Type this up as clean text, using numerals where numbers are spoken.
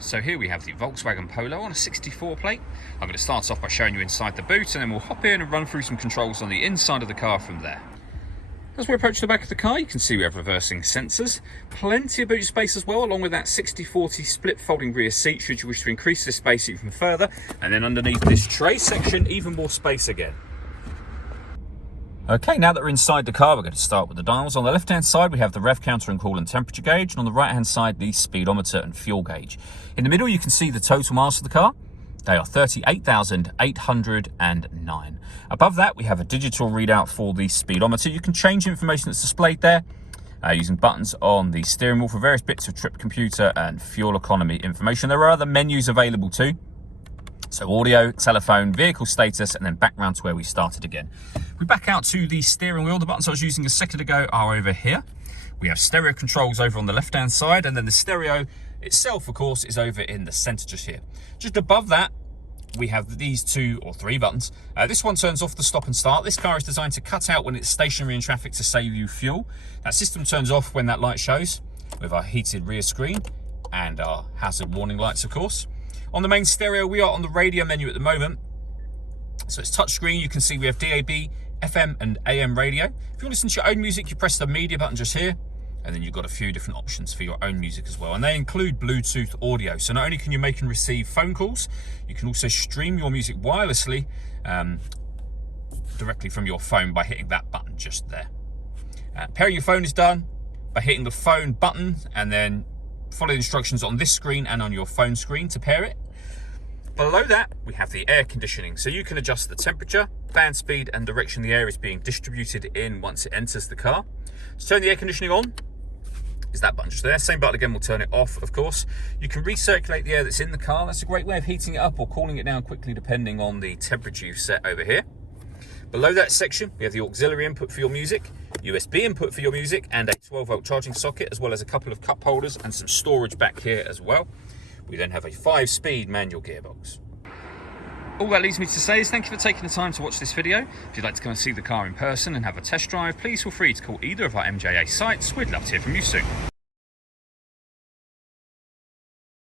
So here we have the Volkswagen Polo on a 64 plate. I'm going to start off by showing you inside the boot, and then we'll hop in and run through some controls on the inside of the car from there. As we approach the back of the car, you can see we have reversing sensors, plenty of boot space as well, along with that 60/40 split folding rear seat should you wish to increase this space even further. And then underneath this tray section, even more space again. Okay, now that we're inside the car, we're going to start with the dials. On the left-hand side, we have the rev counter and coolant temperature gauge, and on the right-hand side, the speedometer and fuel gauge. In the middle, you can see the total miles of the car. They are 38,809. Above that, we have a digital readout for the speedometer. You can change the information that's displayed there using buttons on the steering wheel for various bits of trip computer and fuel economy information. There are other menus available too. So audio, telephone, vehicle status, and then back round to where we started again. We back out to the steering wheel. The buttons I was using a second ago are over here. We have stereo controls over on the left-hand side, and then the stereo itself, of course, is over in the center just here. Just above that, we have these 2 or 3 buttons. This one turns off the stop and start. This car is designed to cut out when it's stationary in traffic to save you fuel. That system turns off when that light shows, with our heated rear screen and our hazard warning lights, of course. On the main stereo, we are on the radio menu at the moment. So it's touchscreen. You can see we have DAB, FM and AM radio. If you want to listen to your own music, you press the media button just here. And then you've got a few different options for your own music as well. And they include Bluetooth audio. So not only can you make and receive phone calls, you can also stream your music wirelessly directly from your phone by hitting that button just there. Pairing your phone is done by hitting the phone button and then follow the instructions on this screen and on your phone screen to pair it. Below that, we have the air conditioning. So you can adjust the temperature, fan speed, and direction the air is being distributed in once it enters the car. To turn the air conditioning on is that button just there. Same button again will turn it off, of course. You can recirculate the air that's in the car. That's a great way of heating it up or cooling it down quickly depending on the temperature you've set over here. Below that section, we have the auxiliary input for your music, USB input for your music, and a 12-volt charging socket, as well as a couple of cup holders and some storage back here as well. We then have a 5-speed manual gearbox. All that leaves me to say is thank you for taking the time to watch this video. If you'd like to come and see the car in person and have a test drive, please feel free to call either of our MJA sites. We'd love to hear from you soon.